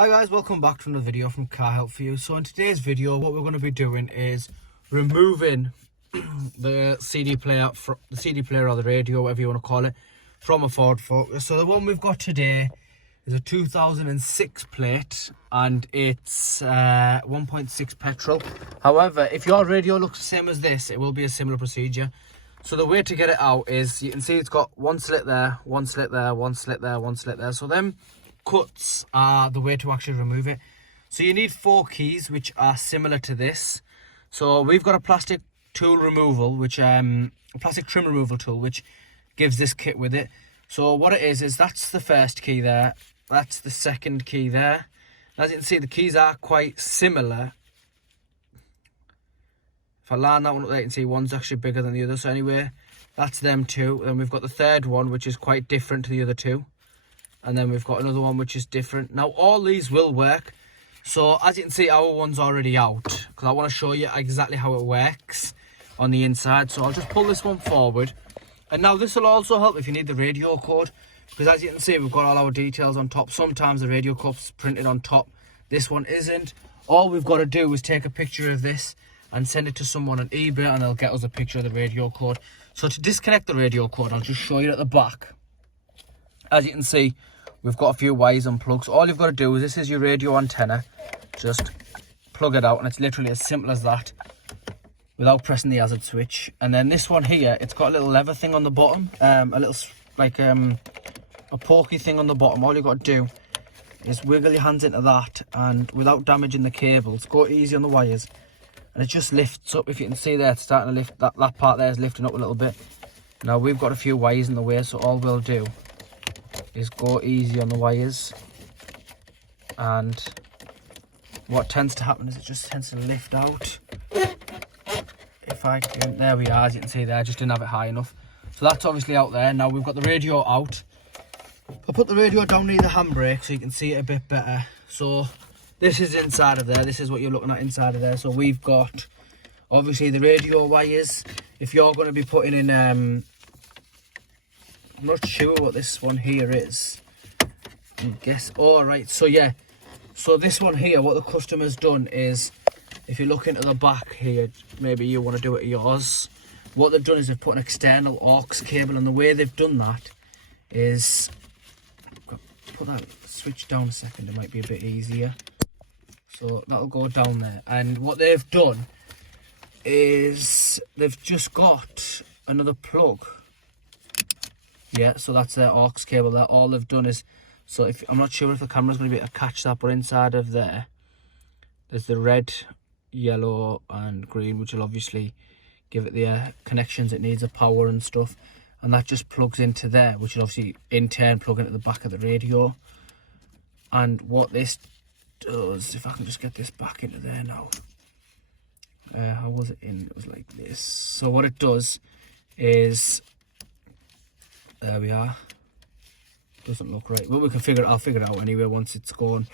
Hi guys, welcome back to another video from Car Help for You. So in today's video, what we're going to be doing is removing the CD player or the radio, whatever you want to call it, from a Ford Focus. So the one we've got today is a 2006 plate and it's 1.6 petrol. However, if your radio looks the same as this, it will be a similar procedure. So the way to get it out is, you can see it's got one slit there, one slit there, one slit there, one slit there. So them cuts are the way to actually remove it. So you need 4 keys which are similar to this. So we've got a plastic tool removal, which a plastic trim removal tool, which gives this kit with it. So what it is that's the first key there, that's the second key there. As you can see, the keys are quite similar. If I line that one up there, you can see one's actually bigger than the other. So anyway, that's them two. Then we've got the third one, which is quite different to the other two. And then we've got another one which is different. Now all these will work. So as you can see, our one's already out, because I want to show you exactly how it works on the inside. So I'll just pull this one forward. And now this will also help if you need the radio code, because as you can see, we've got all our details on top. Sometimes the radio code's printed on top. This one isn't. All we've got to do is take a picture of this and send it to someone on eBay, and they'll get us a picture of the radio code. So to disconnect the radio code, I'll just show you at the back. As you can see, we've got a few wires and plugs. All you've got to do is, this is your radio antenna. Just plug it out, and it's literally as simple as that, without pressing the hazard switch. And then this one here, it's got a little lever thing on the bottom, a little like a pokey thing on the bottom. All you've got to do is wiggle your hands into that, and without damaging the cables, go easy on the wires, and it just lifts up. If you can see there, it's starting to lift. That part there is lifting up a little bit. Now we've got a few wires in the way, so all we'll do is go easy on the wires, and what tends to happen is it just tends to lift out. If I can, there we are, as you can see there, I just didn't have it high enough. So that's obviously out there. Now we've got the radio out. I'll put the radio down near the handbrake so you can see it a bit better. So this is inside of there, this is what you're looking at inside of there. So we've got obviously the radio wires. If you're going to be putting in I'm not sure what this one here is. I guess. Oh, right. So yeah. So this one here, what the customer's done is, if you look into the back here, maybe you want to do it at yours. What they've done is they've put an external aux cable, and the way they've done that is, put that switch down a second, it might be a bit easier. So that'll go down there. And what they've done is they've just got another plug. Yeah, so that's their aux cable there. All they've done is, so if I'm not sure if the camera's going to be able to catch that, but inside of there, there's the red, yellow and green, which will obviously give it the connections it needs, the power and stuff. And that just plugs into there, which will obviously in turn plug into the back of the radio. And what this does, if I can just get this back into there now. How was it in? It was like this. So what it does is, there we are. Doesn't look right, but we can I'll figure it out anyway once it's gone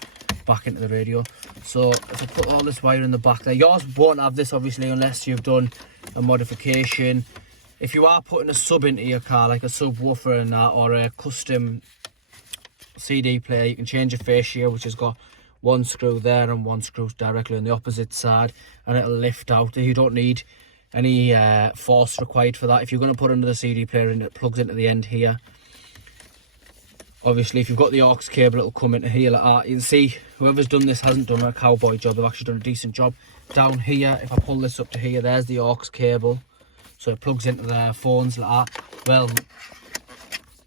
back into the radio. So if I put all this wire in the back there, yours won't have this obviously unless you've done a modification. If you are putting a sub into your car, like a subwoofer and that, or a custom CD player, you can change your phase shear, which has got one screw there and one screw directly on the opposite side, and it'll lift out. You don't need any force required for that. If you're going to put another CD player in, it plugs into the end here. Obviously, if you've got the aux cable, it'll come into here like that. You can see whoever's done this hasn't done a cowboy job. They've actually done a decent job. Down here, if I pull this up to here, there's the aux cable. So it plugs into their phones like that. Well,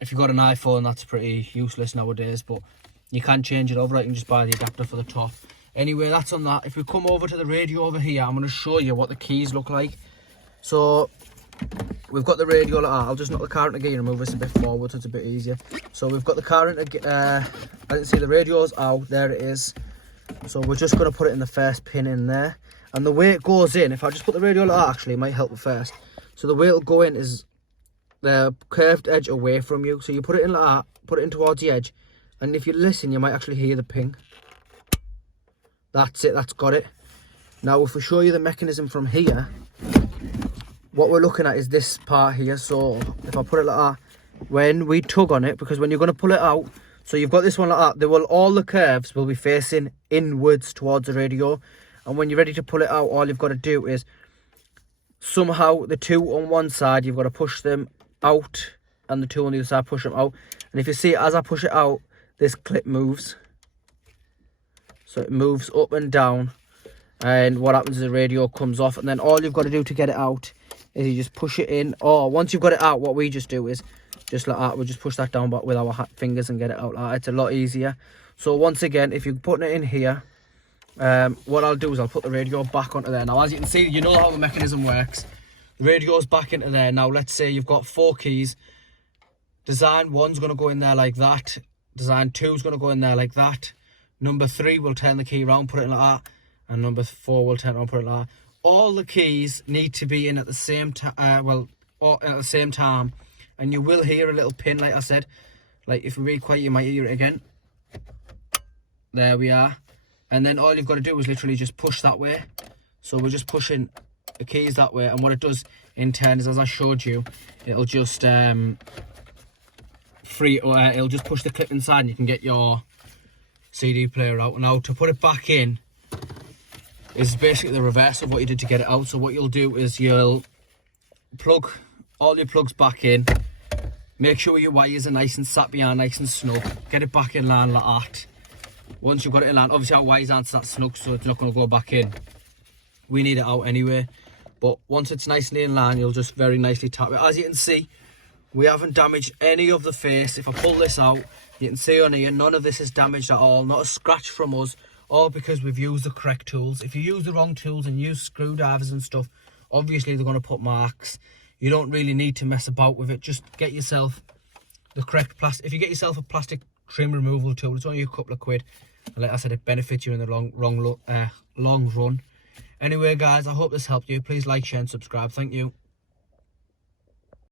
if you've got an iPhone, that's pretty useless nowadays, but you can change it over. You can just buy the adapter for the top. Anyway, that's on that. If we come over to the radio over here, I'm going to show you what the keys look like. So we've got the radio like that. I'll just knock the car into gear and move this a bit forward so it's a bit easier. So we've got the car into I didn't see the radio's out. There it is. So we're just going to put it in the first pin in there. And the way it goes in, if I just put the radio like that, actually, it might help it first. So the way it'll go in is the curved edge away from you. So you put it in like that, put it in towards the edge. And if you listen, you might actually hear the ping. That's it, that's got it. Now if we show you the mechanism from here, what we're looking at is this part here. So if I put it like that, when we tug on it, because when you're going to pull it out, So you've got this one like that. All the curves will be facing inwards towards the radio. And when you're ready to pull it out, all you've got to do is somehow the two on one side, you've got to push them out, and the two on the other side, push them out. And if you see, as I push it out, this clip moves. So it moves up and down. And what happens is the radio comes off. And then all you've got to do to get it out is you just push it in. Or once you've got it out, what we just do is, just like that, we'll just push that down with our fingers and get it out like that. It's a lot easier. So once again, if you're putting it in here, what I'll do is I'll put the radio back onto there. Now, as you can see, you know how the mechanism works. The radio's back into there. Now, let's say you've got 4 keys. Design 1's going to go in there like that. Design 2's going to go in there like that. Number 3 will turn the key around, put it in like that. And number 4 will turn it around, put it like that. All the keys need to be in at the same time. At the same time. And you will hear a little pin, like I said. Like, if you read quiet, you might hear it again. There we are. And then all you've got to do is literally just push that way. So we're just pushing the keys that way. And what it does in turn is, as I showed you, it'll just it'll just push the clip inside and you can get your CD player out. Now, to put it back in is basically the reverse of what you did to get it out. So what you'll do is you'll plug all your plugs back in. Make sure your wires are nice and sat behind, nice and snug. Get it back in line like that. Once you've got it in line, obviously our wires aren't that snug, so it's not going to go back in. We need it out anyway. But once it's nicely in line, you'll just very nicely tap it. As you can see, we haven't damaged any of the face. If I pull this out, you can see on here, none of this is damaged at all. Not a scratch from us, all because we've used the correct tools. If you use the wrong tools and use screwdrivers and stuff, obviously they're going to put marks. You don't really need to mess about with it. Just get yourself the correct plastic. If you get yourself a plastic trim removal tool, it's only a couple of quid. And like I said, it benefits you in the long run. Anyway, guys, I hope this helped you. Please like, share and subscribe. Thank you.